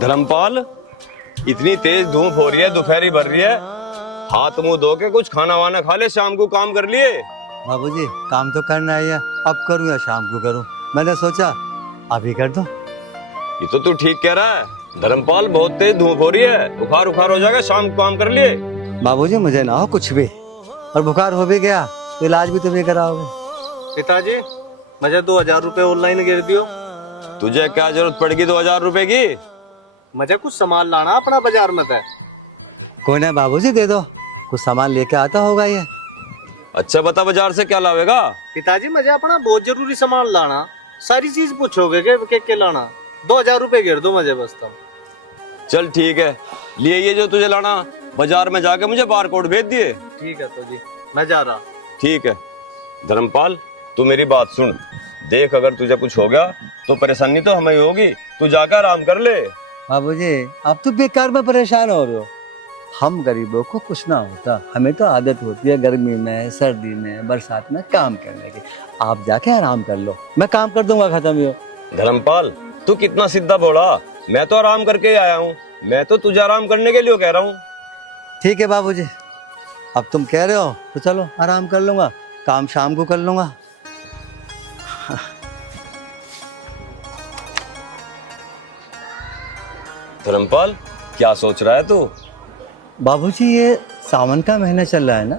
धर्मपाल, इतनी तेज धूप हो रही है, दोपहरी भर रही है, हाथ मुंह धो के कुछ खाना वाना खा ले, शाम को काम कर लिए। बाबूजी काम तो करना ही है, अब करूँ या शाम को करूँ, मैंने सोचा अभी कर दो। ये तो तू ठीक कह रहा है धर्मपाल, बहुत तेज धूप हो रही है, बुखार उखार हो जाएगा, शाम को काम कर लिए। बाबूजी मुझे ना हो कुछ भी, और बुखार हो भी गया तो इलाज भी तुम ही कराओगे। पिताजी मुझे 2000 रुपए ऑनलाइन गिर दियो। तुझे क्या जरूरत पड़ेगी 2000 रुपए की? मुझे कुछ सामान लाना अपना बाजार में था। कोई ना बाबूजी दे दो, कुछ सामान लेके आता होगा ये। अच्छा बता, बाजार से क्या लावेगा? पिताजी मुझे अपना बहुत जरूरी सामान लाना, सारी चीज पूछोगे के लाना। 2000 रुपए गिर दो मुझे बस तुम। चल ठीक है, लिए ये जो तुझे लाना, बाजार में जाके मुझे बार कोड भेज दिए। ठीक है तो जी, मैं जा रहा। ठीक है धर्मपाल, तू मेरी बात सुन, देख अगर तुझे कुछ हो गया तो परेशानी तो हमें ही होगी, तू जाकर आराम कर ले। बाबूजी अब तो बेकार में परेशान हो रहे हो, हम गरीबों को कुछ ना होता, हमें तो आदत होती है गर्मी में, सर्दी में, बरसात में काम करने की। आप जाके आराम कर लो, मैं काम कर दूंगा, खत्म ही हो। धर्मपाल तू कितना सीधा बोला, मैं तो आराम करके ही आया हूँ, मैं तो तुझे आराम करने के लिए कह रहा हूँ। ठीक है बाबूजी, अब तुम कह रहे हो तो चलो आराम कर लूंगा, काम शाम को कर लूंगा। धर्मपाल क्या सोच रहा है तू? बाबूजी ये सावन का महीना चल रहा है ना?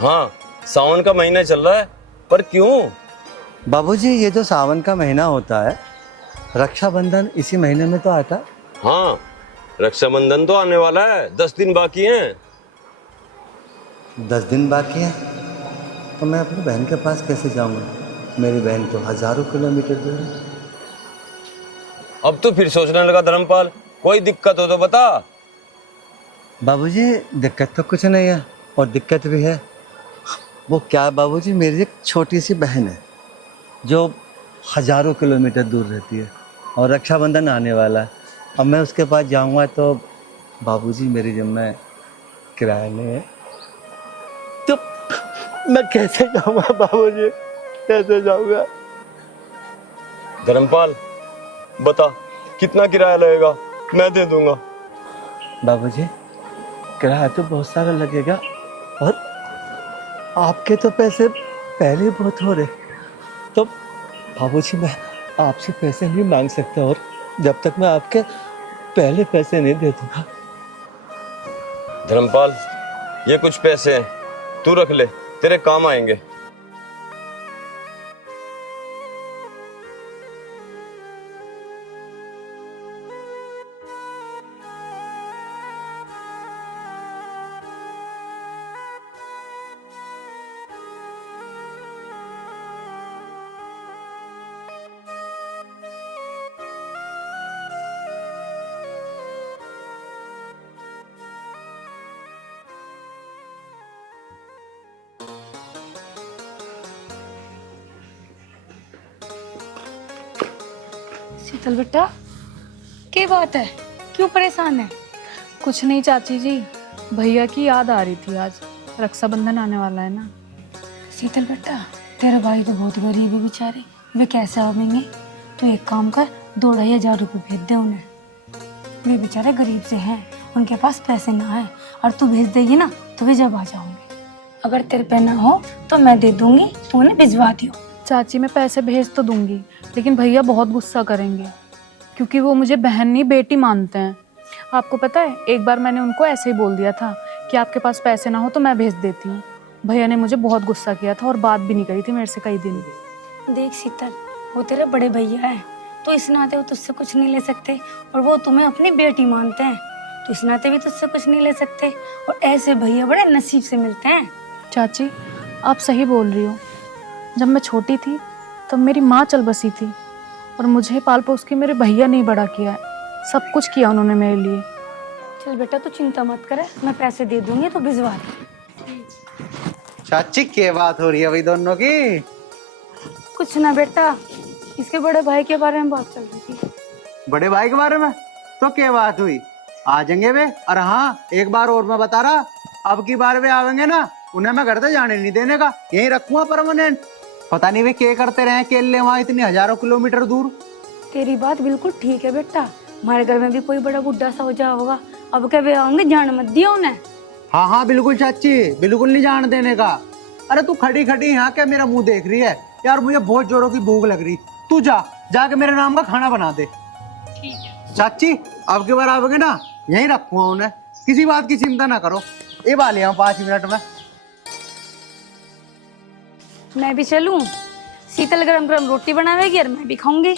हाँ सावन का महीना चल रहा है, पर क्यों? बाबूजी ये जो सावन का महीना होता है, रक्षाबंधन इसी महीने में तो आता है। हाँ रक्षाबंधन तो आने वाला है, 10 दिन बाकी हैं। 10 दिन बाकी है तो मैं अपनी बहन के पास कैसे जाऊंगा? मेरी बहन तो हजारों किलोमीटर दूर है। अब तो फिर सोचने लगा धर्मपाल, कोई दिक्कत हो तो बता। बाबूजी दिक्कत तो कुछ नहीं है, और दिक्कत भी है। वो क्या बाबूजी, मेरी एक छोटी सी बहन है जो हजारों किलोमीटर दूर रहती है, और रक्षाबंधन आने वाला है। अब मैं उसके पास जाऊंगा तो बाबूजी मेरी जिम्मे किराया नहीं है, तो मैं कैसे जाऊंगा बाबूजी, कैसे जाऊंगा? धर्मपाल बता कितना किराया लगेगा, मैं दे दूंगा। बाबूजी किराया तो बहुत सारा लगेगा, और आपके तो पैसे पहले ही बहुत हो रहे, तो बाबूजी मैं आपसे पैसे नहीं मांग सकता, और जब तक मैं आपके पहले पैसे नहीं दे दूंगा। धर्मपाल ये कुछ पैसे हैं, तू रख ले, तेरे काम आएंगे। शीतल बेटा, क्या बात है, क्यों परेशान है? कुछ नहीं चाची जी, भैया की याद आ रही थी, आज रक्षाबंधन आने वाला है ना। शीतल बेटा, तेरा भाई तो बहुत गरीब है बेचारे, वे कैसे आवेंगे? तो एक काम कर, 2-2,500 रुपये भेज दे उन्हें। वे बेचारे गरीब से हैं, उनके पास पैसे ना है, और तू भेज देगी ना तो वे जब आ जाओगे। अगर तेरे पे ना हो तो मैं दे दूंगी, तो उन्हें भिजवा दियो। चाची मैं पैसे भेज तो दूंगी, लेकिन भैया बहुत गुस्सा करेंगे, क्योंकि वो मुझे बहन नहीं बेटी मानते हैं। आपको पता है, एक बार मैंने उनको ऐसे ही बोल दिया था कि आपके पास पैसे ना हो तो मैं भेज देती हूँ। भैया ने मुझे बहुत गुस्सा किया था और बात भी नहीं करी थी मेरे से कई दिन। देख शीतल, वो तेरे बड़े भैया है, तो इस नाते वो तुझसे कुछ नहीं ले सकते, और वो तुम्हें अपनी बेटी मानते हैं, तो इस नाते भी तुझसे कुछ नहीं ले सकते। और ऐसे भैया बड़े नसीब से मिलते हैं। चाची आप सही बोल रही हो, जब मैं छोटी थी तब मेरी माँ चल बसी थी, और मुझे पाल पोस के मेरे भैया नहीं बड़ा किया है, सब कुछ किया उन्होंने मेरे लिए। चल बेटा तू चिंता मत करे, मैं पैसे दे दूंगी तो भिजवा दे। चाची क्या बात हो रही है भाई दोनों की? कुछ ना बेटा, इसके बड़े भाई के बारे में बात चल रही थी। बड़े भाई के बारे में? तो क्या बात हुई? आ जाएंगे वे। और हाँ एक बार और मैं बता रहा, अब की बार वे आवेंगे ना, उन्हें मैं घर से जाने नहीं देने का, यहीं रखूंगा परमानेंट। पता नहीं वे क्या करते रहे केले वहाँ इतनी हजारों किलोमीटर दूर। तेरी बात बिल्कुल ठीक है बेटा, हमारे घर में भी कोई बड़ा बुढ़ा सा हो जा होगा, अब क्या वे आएंगे, जान मत दिया उन्हें। हाँ हाँ बिल्कुल चाची, बिल्कुल नहीं जान देने का। अरे तू खड़ी खड़ी यहाँ क्या मेरा मुंह देख रही है? यार मुझे बहुत जोरों की भूख लग रही, तू जाके मेरे नाम का खाना बना दे। ठीक है चाची अब की बार आओगे ना, यहीं रखूंगा उन्हें, किसी बात की चिंता ना करो। ये वाले 5 मिनट में। मैं भी चलूं? शीतल गरम गरम रोटी बनावेगी और मैं भी खाऊंगी।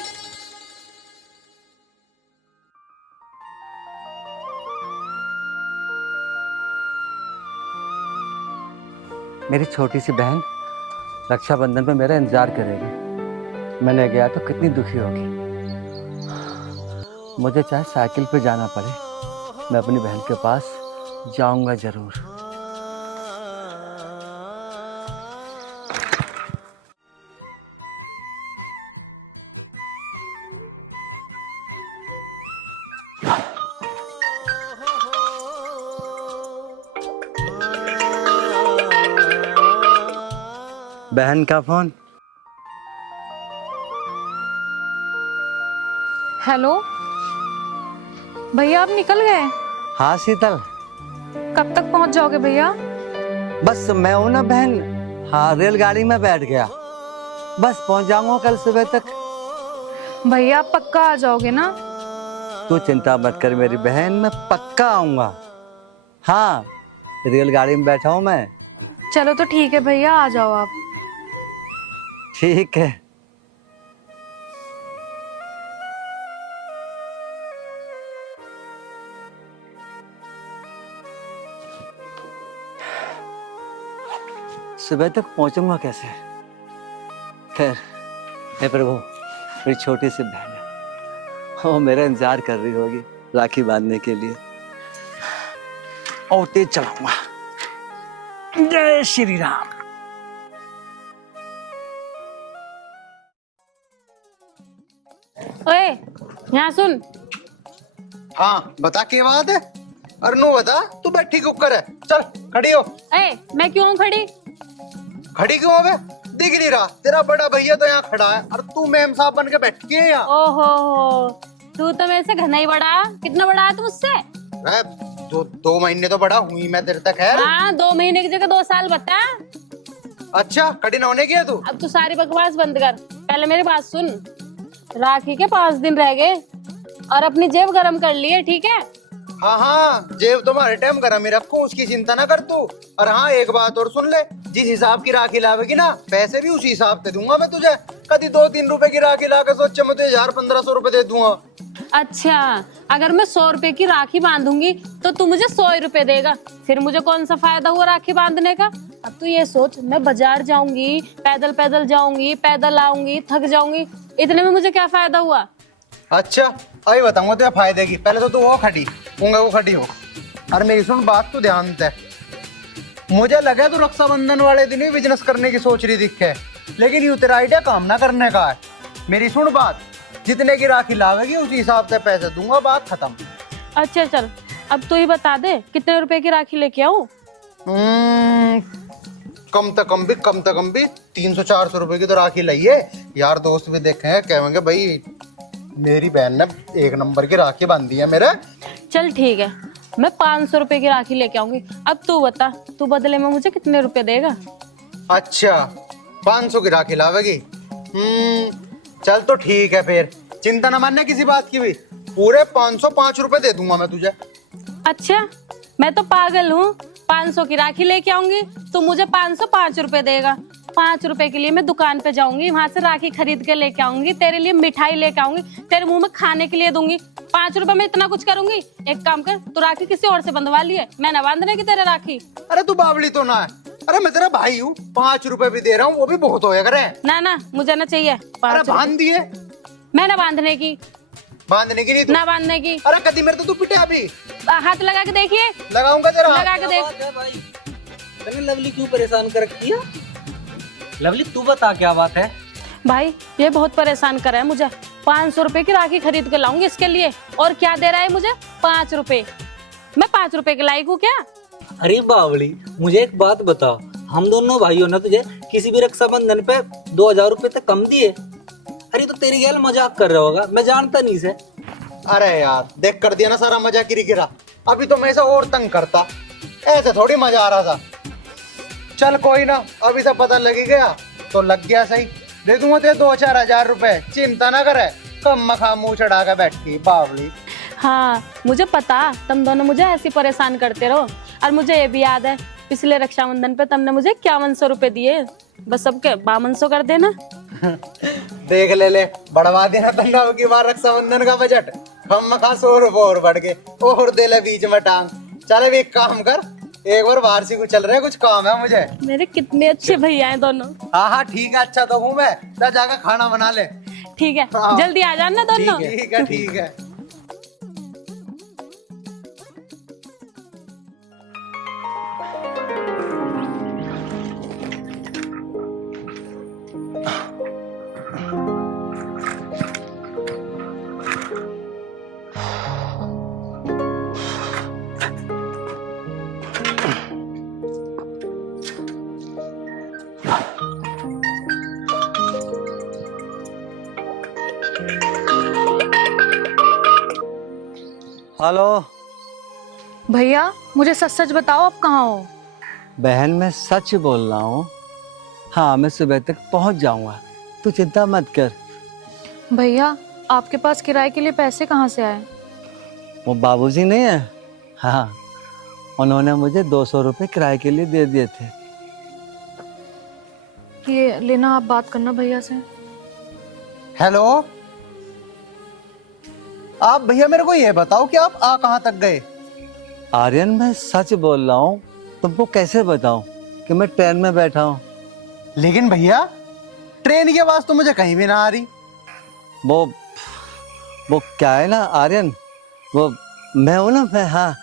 मेरी छोटी सी बहन रक्षाबंधन पे मेरा इंतजार करेगी। मैंने गया तो कितनी दुखी होगी। मुझे चाहे साइकिल पे जाना पड़े, मैं अपनी बहन के पास जाऊंगा जरूर। बहन का फोन। हेलो भैया, आप निकल गए? हाँ शीतल, कब तक पहुंच जाओगे भैया? बस मैं हूं ना बहन, हाँ रेलगाड़ी में बैठ गया, बस पहुंच जाऊंगा कल सुबह तक। भैया आप पक्का आ जाओगे ना? तू चिंता मत कर मेरी बहन, मैं पक्का आऊंगा। हाँ रेलगाड़ी में बैठा हूं मैं। चलो तो ठीक है भैया, आ जाओ आप। ठीक है। सुबह तक पहुंचूंगा कैसे? खैर हे प्रभु, मेरी छोटी सी बहन है, वो मेरा इंतजार कर रही होगी राखी बांधने के लिए। और तेज चलाऊंगा। जय श्री राम। ओए यहाँ सुन। हाँ बता क्या बात है? अरे नो बता, तू बैठी क्यों कर है? चल खड़ी हो। ए मैं क्यों खड़ी? खड़ी क्यों हो बे? दिख नहीं रहा तेरा बड़ा भैया तो यहाँ खड़ा है और तू मैम साहब बन के बैठी है यहाँ। ओहो, तू तो मेरे से घना ही बड़ा। कितना बड़ा है तू मुझसे? मैं 2 महीने तो बड़ा हुई मैं तेरे तक है। हाँ 2 महीने की जगह 2 साल बता। अच्छा खड़ी ना होने की है तू? अब तू सारी बकवास बंद कर, पहले मेरी बात सुन। राखी के 5 दिन रह गए और अपनी जेब गरम कर ली है, ठीक है? हाँ हाँ जेब तुम्हारे टाइम गरम ही रखूं, उसकी चिंता ना कर तू। और हाँ एक बात और सुन ले, जिस हिसाब की राखी लावेगी ना, पैसे भी उसी हिसाब से दूंगा मैं तुझे। कभी 2-3 रुपए की राखी ला के सोचे मैं तुझे 1000-1500 रुपए दे दूंगा। अच्छा, अगर मैं 100 रुपए की राखी बांधूंगी तो तू मुझे 100 ही रुपए देगा, फिर मुझे कौन सा फायदा हुआ राखी बांधने का? अब तू ये सोच, मैं बाजार जाऊंगी, पैदल पैदल जाऊंगी, पैदल आऊंगी, थक जाऊंगी, इतने में मुझे क्या फायदा हुआ? अच्छा अभी बताऊंगा तुझे फायदे की, पहले तो तू वो खड़ी वो खड़ी हो। और मेरी सुन बात, तू ध्यान दे। मुझे लगा तू रक्षाबंधन वाले दिन ही बिजनेस करने की सोच रही दिखे, लेकिन यूं तेरा आइडिया काम ना करने का है। मेरी सुन बात, जितने की राखी लावेगी उसी हिसाब से पैसे दूंगा, बात खत्म। अच्छा चल, अब तू ही बता दे कितने रुपए की राखी लेके आऊं? कम से कम भी 300-400 रुपए की तो राखी लाइए। यार दोस्त भी देखे हैं, कहेंगे भाई मेरी बहन ने 1 नंबर की राखी बांधी है मेरे। चल ठीक है, मैं 500 रुपए की राखी लेके आऊंगी। अब तू बता, तू बदले में मुझे कितने रुपए देगा? अच्छा 500 की राखी लावेगी? चल तो ठीक है, फिर चिंता न मानने किसी बात की भी, पूरे 505 रुपए दे दूंगा मैं तुझे। अच्छा, मैं तो पागल हूँ? 500 की राखी लेके आऊंगी तो मुझे 505 रुपए देगा। 5 रुपए के लिए मैं दुकान पे जाऊंगी, वहां से राखी खरीद के लेके आऊंगी, तेरे लिए मिठाई लेके आऊंगी, तेरे मुंह में खाने के लिए दूंगी। 5 रुपए में इतना कुछ करूंगी? एक काम कर, तू राखी किसी और से बंधवा लिए, मैं ना बांधने की तेरे राखी। अरे तू बावली तो ना है, अरे मैं तेरा भाई हूँ, 5 रुपए भी दे रहा हूँ, वो भी बहुत होया करे। ना ना मुझे ना चाहिए। अरे 5 बांध दिए। मैं ना बांधने की। बांधने की नहीं तू? ना बांधने की। अरे कदी मेरे तो तू पिटे अभी। हाथ लगा के देखिए। लगाऊंगा तेरा हाथ। लगा के देख। तूने लवली क्यों परेशान कर रखी है? लवली तू बता क्या बात है? भाई ये बहुत परेशान कर रहा है मुझे। 500 रुपए की राखी खरीद के लाऊंगी इसके लिए, और क्या दे रहा है मुझे? 5 रुपए। मैं 5 रुपए के लायक हूँ क्या? अरे बावली, मुझे एक बात बता, हम दोनों भाइयों ने तुझे किसी भी रक्षाबंधन पे 2000 रुपए तक कम दिए? अरे तो तेरी गैल मजाक कर रहा होगा, मैं जानता नहीं से। अरे यार देख कर दिया ना सारा मजा गिरा। अभी तो मैं इसे और तंग करता, ऐसे थोड़ी मजा आ रहा था। चल कोई ना, अभी से पता लग ही गया तो लग गया सही। दे दूंगा तुझे 2-4 हजार रुपए, चिंता ना करे। कम मखा मुंह चढ़ा के बैठी बावली। हाँ मुझे पता, तुम दोनों मुझे ऐसी परेशान करते रहो। और मुझे ये भी याद है, पिछले रक्षाबंधन पे तुमने मुझे 5100 रुपए दिए, बस सबके 5200 कर देना। देख ले बढ़वा देना तन्ना की बार रक्षाबंधन का बजट। हम मखा 100 रुपए और बढ़ गए, और दे ले बीच में टांग। चल अभी एक काम कर, एक बार बाहर से कुछ चल रहा है, कुछ काम है मुझे। मेरे कितने अच्छे भैया हैं दोनों। हाँ ठीक है, अच्छा तो हूँ मैं। जा जाकर खाना बना ले। ठीक है, हाँ। जल्दी आ जाना दोनों। ठीक है ठीक है। हेलो भैया मुझे सच सच बताओ आप कहाँ हो? बहन, मैं सच बोल रहा हूँ। हाँ, मैं सुबह तक पहुँच जाऊँगा, तू चिंता मत कर। भैया आपके पास किराए के लिए पैसे कहाँ से आए? वो बाबूजी नहीं है, हाँ, उन्होंने मुझे 200 रुपये किराए के लिए दे दिए थे। ये लेना, आप बात करना भैया से। हेलो, आप भैया मेरे को ये बताओ कि आप आ कहाँ तक गए? आर्यन, मैं सच बोल रहा हूँ, तुमको कैसे बताऊँ कि मैं ट्रेन में बैठा हूँ। लेकिन भैया ट्रेन की आवाज तो मुझे कहीं भी ना आ रही। वो क्या है ना आर्यन, वो मैं हूँ ना, मैं, हाँ,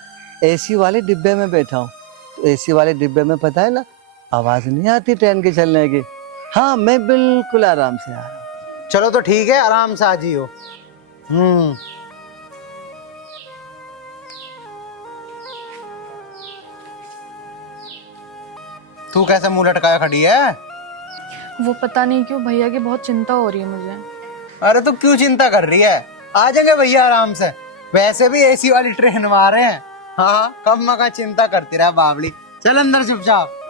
एसी वाले डिब्बे में बैठा हूँ। तो एसी वाले डिब्बे में पता है ना, आवाज नहीं आती ट्रेन के चलने की। हाँ, मैं बिल्कुल आराम से आ रहा हूँ। चलो तो ठीक है, आराम से आ जियो। तू कैसे मुंह लटकाया खड़ी है? वो पता नहीं क्यों भैया की बहुत चिंता हो रही है मुझे। अरे तू क्यों चिंता कर रही है? आ जाएंगे भैया आराम से, वैसे भी एसी वाली ट्रेन में आ रहे हैं। हाँ, कब मका चिंता करती रहा बावली। चल अंदर चुपचाप।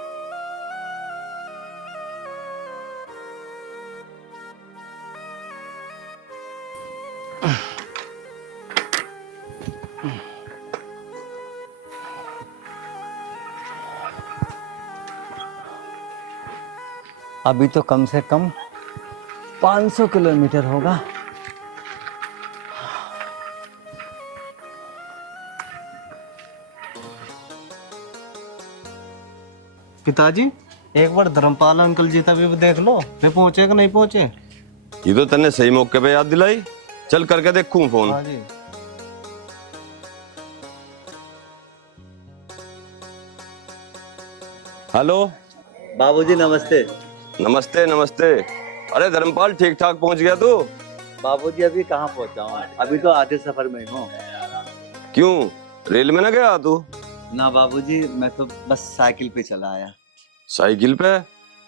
अभी तो कम से कम 500 किलोमीटर होगा। पिताजी एक बार धर्मपाल अंकल जी तभी देख लो, वे पहुंचे कि नहीं पहुंचे। ये तो तन्ने सही मौके पे याद दिलाई। चल करके देखूं फोन। हाँ जी। हेलो बाबूजी नमस्ते। नमस्ते नमस्ते। अरे धर्मपाल, ठीक ठाक पहुंच गया तू? बाबूजी अभी कहाँ पहुँचा हूँ, अभी तो आधे सफर में हूँ। क्यों, रेल में ना गया तू? ना बाबूजी, मैं तो बस साइकिल पे चला आया। साइकिल पे?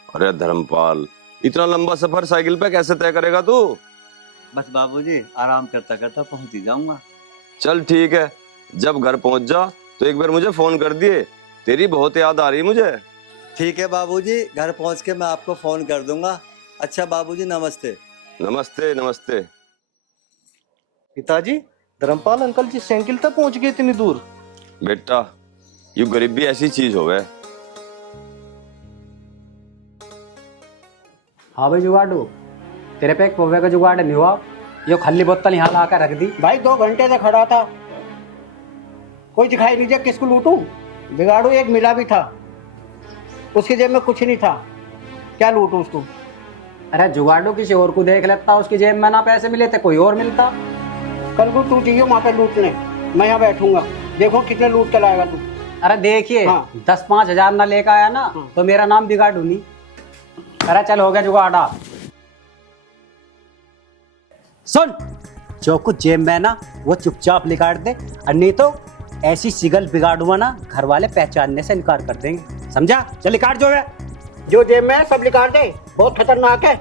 अरे धर्मपाल, इतना लंबा सफर साइकिल पे कैसे तय करेगा तू? बस बाबूजी, आराम करता करता पहुँच ही जाऊंगा। चल ठीक है, जब घर पहुंच जा तो एक बार मुझे फोन कर दिए, तेरी बहुत याद आ रही है मुझे। ठीक है बाबूजी, घर पहुँच के मैं आपको फोन कर दूंगा। अच्छा बाबूजी, नमस्ते। नमस्ते नमस्ते। पिताजी धर्मपाल अंकल जी साइकिल तक पहुंच गए इतनी दूर? बेटा, ये गरीबी ऐसी चीज हो गए। हाँ भाई जुगाड़ू, तेरे पे एक पोवे का जुगाड़ नहीं हुआ? ये खाली बोतल यहाँ ला कर रख दी। भाई 2 घंटे से खड़ा था, कोई दिखाई नहीं दिया, किसको लूटूं? बिगाड़ू एक मिला भी था, उसकी जेब में कुछ नहीं था, क्या लूटूं उसको? अरे जुगाड़ू किसी और को देख लेता, उसकी जेब में ना पैसे मिले थे कोई और मिलता। कल को तू चाहिए वहाँ पे लूटने, मैं यहाँ बैठूंगा, देखो कितने लूट के लाएगा तू। अरे देखिए, हाँ। 10-5 हजार ना लेकर आया ना तो मेरा नाम बिगाड़ू नहीं। अरे चल हो गया जुगाड़ा। सुन, जो कुछ जेब में ना वो चुपचाप निकाल दे, और नहीं तो ऐसी सिगल बिगाड़ूंगा ना घर वाले पहचानने से इनकार कर देंगे, समझा? चल निकाल जो है, जो जेब में है सब निकाल दे, बहुत खतरनाक है।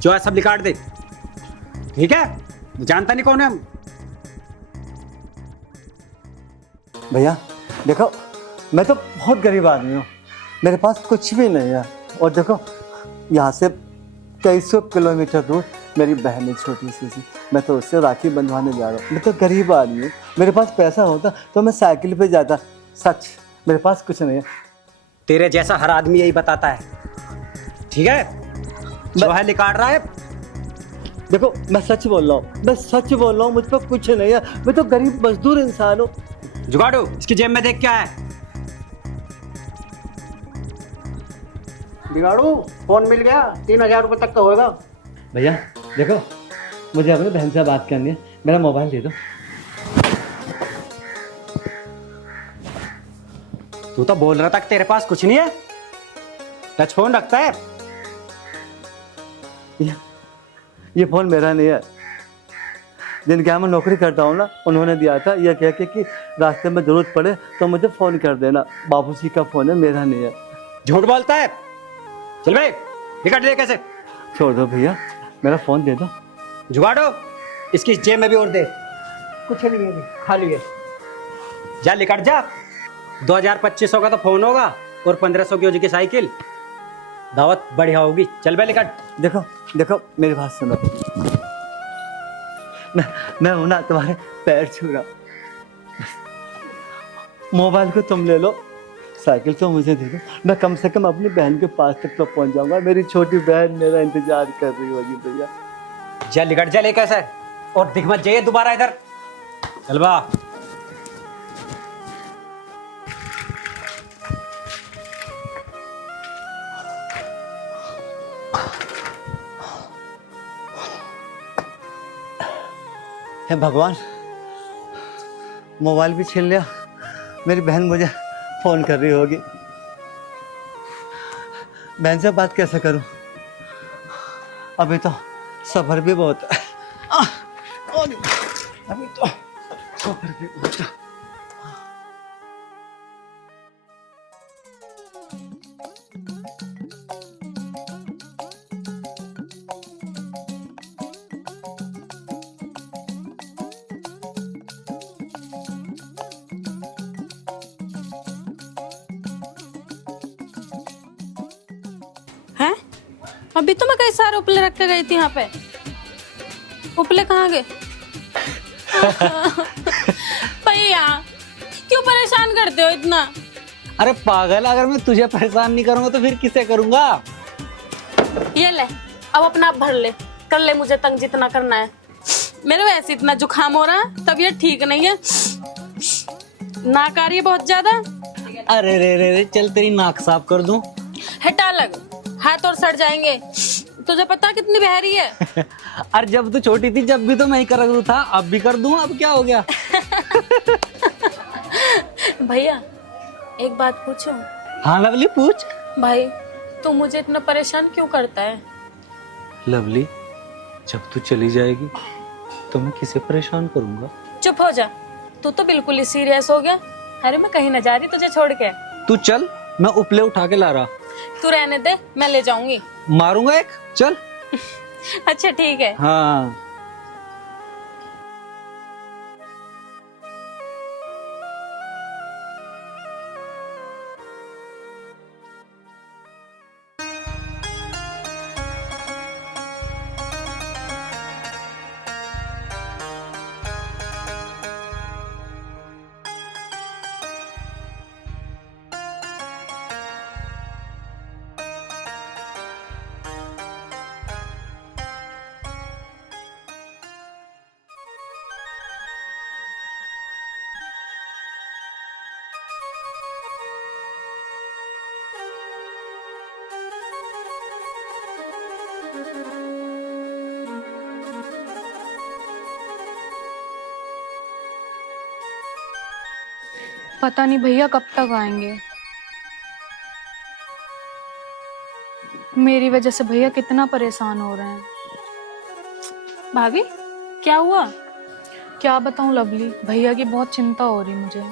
जो है सब निकाल दे, ठीक है? जानता नहीं कौन है हम। भैया देखो, मैं तो बहुत गरीब आदमी हूँ, मेरे पास कुछ भी नहीं है। और देखो, यहाँ से कई सौ किलोमीटर दूर मेरी बहन है छोटी सी, मैं तो उससे राखी बंधवाने जा रहा हूँ। मैं तो गरीब आदमी हूँ, मेरे पास पैसा होता तो मैं साइकिल पे जाता। सच, मेरे पास कुछ नहीं है। तेरे जैसा हर आदमी यही बताता है, ठीक है? जो है निकाल रहा है। देखो मैं सच बोल रहा हूँ, मैं सच बोल रहा हूँ, मुझ पर कुछ नहीं है, मैं तो गरीब मजदूर इंसान हूँ। जुगाड़ू, इसकी जेब में देख क्या है? बिगाड़ू, फोन मिल गया, 3000 रुपये तक का होगा। भैया देखो, मुझे अपनी बहन से बात करनी है, मेरा मोबाइल दे दो। तू तो बोल रहा था कि तेरे पास कुछ नहीं है, टच फोन रखता है। ये फोन मेरा नहीं है, जिनके यहाँ मैं नौकरी करता हूँ ना, उन्होंने दिया था, यह कह के कि रास्ते में जरूरत पड़े तो मुझे फोन कर देना। बाबूजी का फोन है, मेरा नहीं है। झूठ बोलता है। चल भाई, निकट ले कैसे? छोड़ दो भैया, मेरा फोन दे दो। जुगाड़ो, इसकी जेब में भी और दे। कुछ नहीं है, खाली है। जा निकट जा। 2000-2500 का तो फोन होगा और 1500 की हो जाएगी साइकिल। दावत बढ़िया होगी। चल भाई निकट। देखो देखो, मेरी बात सुनो, मैं हूं ना तुम्हारे पैर छू रहा। मोबाइल को तुम ले लो, साइकिल तो मुझे दे दो, मैं कम से कम अपनी बहन के पास तक तो पहुंच जाऊंगा। मेरी छोटी बहन मेरा इंतजार कर रही होगी भैया। जा निकट जा ले कैसे, और दिख मत जाइए दोबारा इधर। चल बा। हे भगवान, मोबाइल भी छीन लिया। मेरी बहन मुझे फोन कर रही होगी, बहन से बात कैसे करूं? अभी तो सफर भी बहुत है। अभी तो सफर भी बहुत है। हैं? अभी तो मैं कई सारे उपले रख के गई थी यहाँ पे। उपले कहाँ गए? भैया क्यों परेशान करते हो इतना? अरे पागल, अगर मैं तुझे परेशान नहीं करूंगा तो फिर किसे करूंगा? ये ले, अब अपना आप भर ले, कर ले मुझे तंग जितना करना है। मेरे वैसे इतना जुकाम हो रहा है, तबीयत ठीक नहीं है, नाक आ रही है बहुत ज्यादा। अरे रे रे रे, चल तेरी नाक साफ कर दूं। हटा लग, हाथ और सड़ जाएंगे। तुझे पता कितनी बहरी है? अरे जब तू छोटी थी जब भी तो मैं ही कर था, अब भी कर दूं, अब क्या हो गया? भैया एक बात पूछूं? हाँ लवली पूछ। भाई तू मुझे इतना परेशान क्यों करता है? लवली, जब तू चली जाएगी तो मैं किसे परेशान करूंगा? चुप हो जा, तू तो बिल्कुल ही सीरियस हो गया। अरे मैं कहीं न जा रही तुझे छोड़ के। तू चल, मैं उपले उठा के ला रहा। तू रहने दे, मैं ले जाऊंगी। मारूंगा एक, चल। अच्छा ठीक है। हाँ पता नहीं भैया कब तक आएंगे। मेरी वजह से भैया कितना परेशान हो रहे हैं। भाभी क्या हुआ? क्या बताऊं लवली, भैया की बहुत चिंता हो रही मुझे।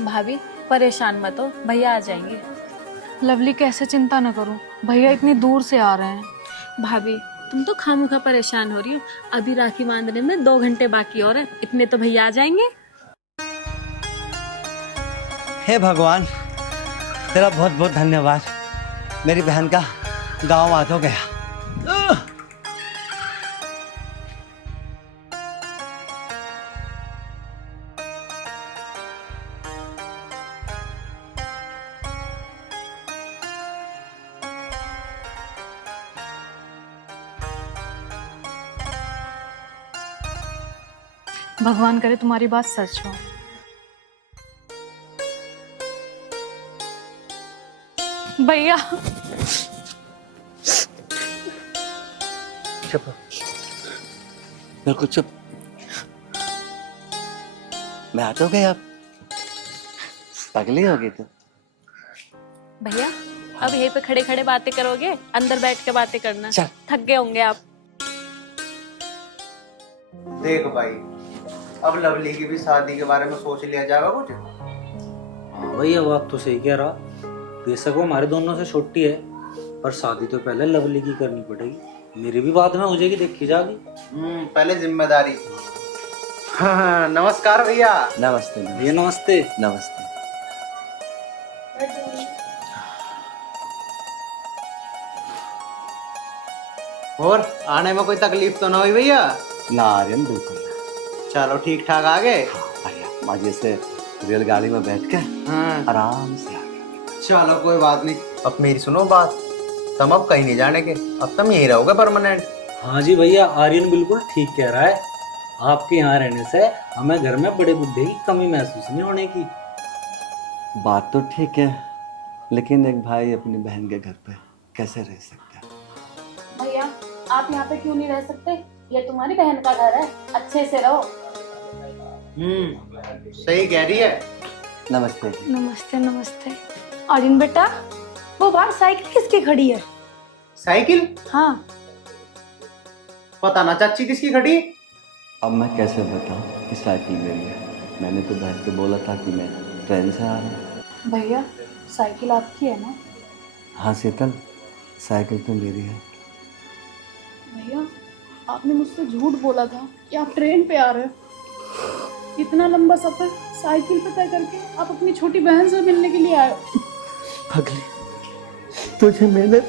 भाभी परेशान मत हो, भैया आ जाएंगे। लवली कैसे चिंता न करूं, भैया इतनी दूर से आ रहे हैं। भाभी तुम तो खामखा परेशान हो रही हो, अभी राखी बांधने में 2 घंटे बाकी और है, इतने तो भैया आ जाएंगे। हे भगवान, तेरा बहुत बहुत धन्यवाद। मेरी बहन का गांव आ तो गया। भगवान करे तुम्हारी बात सच हो। भैया चुप, बिल्कुल चुप। मैं आ तो गया, अब पगली होगी तू। भैया अब यहीं पे खड़े खड़े बातें करोगे, अंदर बैठ के बातें करना। चल। थक गए होंगे आप। देख भाई, अब लवली की भी शादी के बारे में सोच लिया जाएगा कुछ। हाँ भैया बात तो सही कह रहा। बेशक वो हमारे दोनों से छोटी है, पर शादी तो पहले लवली की करनी पड़ेगी। मेरी भी बाद में हो जाएगी, देखी जाएगी। पहले जिम्मेदारी। हाँ, नमस्कार भैया। नमस्ते भैया नमस्ते। नमस्ते। और आने में कोई तकलीफ तो ना हुई भैया? ना आर्यन, बिल्कुल ना। चलो ठीक ठाक आ गए। भैया मजे से रेलगाड़ी में बैठ के हाँ। आराम से आ गए। चलो कोई बात नहीं। अब मेरी सुनो बात, तुम अब कहीं नहीं जाने के, अब तुम यहीं रहोगे परमानेंट। हाँ जी भैया, आर्यन बिल्कुल ठीक कह रहा है। आपके यहाँ रहने से हमें घर में बड़े बुढ़े की कमी महसूस नहीं होने की। बात तो ठीक है, लेकिन एक भाई अपनी बहन के घर पे कैसे रह सकता है? भैया आप यहाँ पे क्यों नहीं रह सकते? ये तुम्हारी बहन का घर है, अच्छे से रहो। सही कह रही है। नमस्ते जी। नमस्ते नमस्ते। आर्यन बेटा, वो बाहर साइकिल किसकी खड़ी है? साइकिल? हाँ। पता ना चाची किसकी खड़ी। अब मैं कैसे बताऊं कि साइकिल मेरी है? मैंने तो बहन को बोला था कि मैं ट्रेन से आ रहा हूँ। भैया साइकिल आपकी है ना? हाँ शीतल, साइकिल तो मेरी है। भैया आपने मुझसे झूठ बोला था कि आप ट्रेन पे आ रहे हो। इतना लंबा सफर साइकिल पे तय करके आप अपनी छोटी बहन से मिलने के लिए आए हो। पगली, तुझे मैंने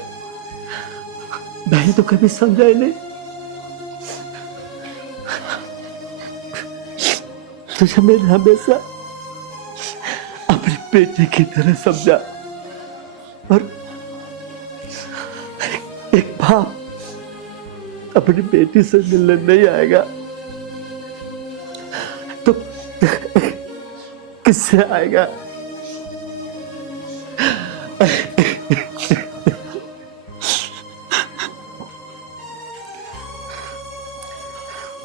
बहन तो कभी समझा ही नहीं। तुझे मैंने हमेशा अपनी बेटी की तरह समझा, और एक बाप अपनी बेटी से मिलने नहीं आएगा तो किससे आएगा?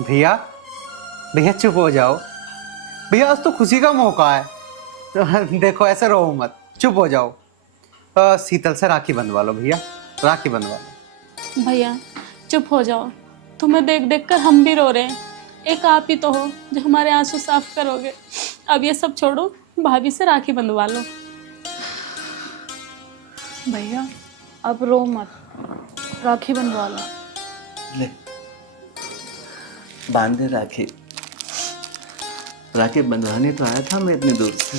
भैया भैया चुप हो जाओ भैया, आज तो खुशी का मौका है। तो देखो ऐसे रहो मत, चुप हो जाओ। शीतल से राखी बंधवा लो भैया, राखी बंधवा लो। भैया चुप हो जाओ, तुम्हें देख देख कर हम भी रो रहे हैं। एक आप ही तो हो जो हमारे आंसू साफ करोगे। अब ये सब छोड़ो, भाभी से राखी बंधवा लो। भैया अब रो मत, राखी बंधवा लो। ले, बांधे राखी। राखी बंधवाने तो आया था मैं इतनी दूर से।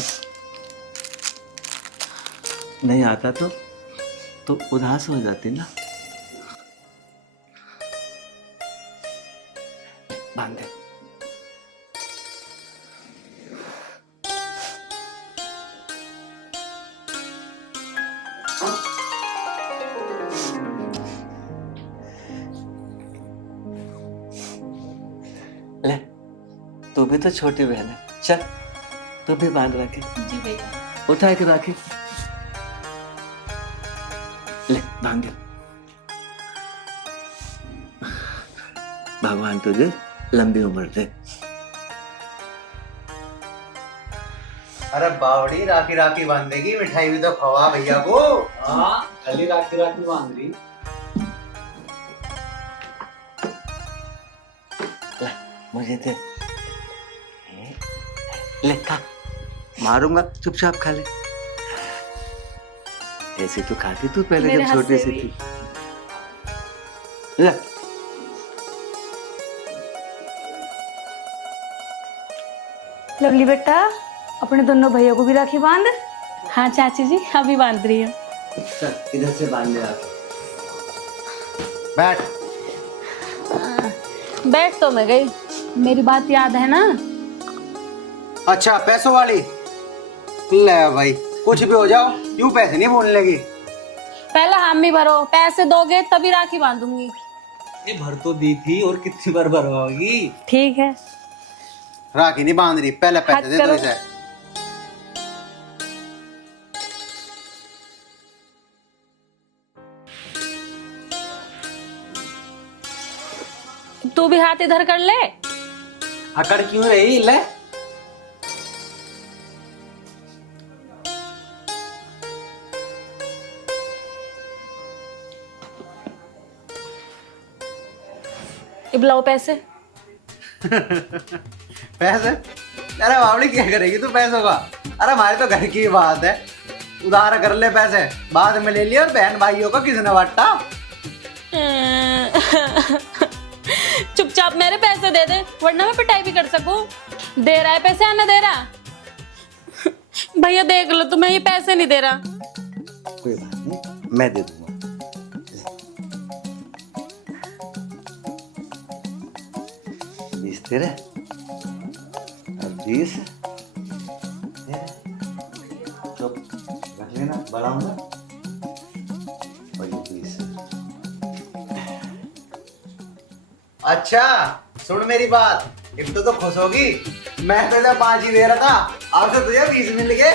नहीं आता तो उदास हो जाती ना। बांधे। ले, तू भी तो छोटी बहन है, चल तू भी बांध राखी। जी भैया। उठा के राखी ले, बांध दे। भगवान तुझे लंबी उम्र दे। अरे बावड़ी, राखी राखी बांधेगी, मिठाई भी तो खवा भैया को। हाँ खाली राखी राखी बांध रही। ले, मुझे दे। ले खा, मारूंगा, चुपचाप खा ले। ऐसे तो खाती तू पहले मेरे जब हाथ छोटी से सी भी। थी। ले, लवली बेटा, अपने दोनों भैया को भी राखी बांध। हाँ चाची जी अभी बांध रही हूँ। चल इधर से बांध ले आके। बैठ। बैठ तो मैं गई, मेरी बात याद है ना? अच्छा पैसों वाली, ले भाई कुछ भी हो जाओ यूं पैसे नहीं बोलने लगी। पहले हम ही भरो, पैसे दोगे तभी राखी बांधूंगी। ये भर तो दी थी और कितनी बार भरवाओगी? ठीक है। राखी नहीं बांध रही, पहले पैसे हट दे दो करो। इसे। तू भी हाथ इधर कर ले। अकड़ क्यों रही? ले इबलाओ पैसे। पैसे? अरे बावली क्या करेगी तू पैसों का? अरे हमारे तो घर की बात है, उधार कर ले पैसे, बाद में ले लिया। और बहन भाइयों का किसने बांटा? चुपचाप मेरे पैसे दे दे, वरना मैं पिटाई भी कर सकूं। दे रहा है पैसे या ना दे रहा? भैया देख लो, तुम्हें ये पैसे नहीं दे रहा। कोई बात नहीं, मैं दे दूंगा। 20 तेरे और 20 तेरे। चुप रख लेना, बढ़ाऊंगा। और ये 20। अच्छा सुन मेरी बात, अब तो खुश होगी। मैं तुझे 5 ही दे रहा था, अब से तुझे 20 मिल गए।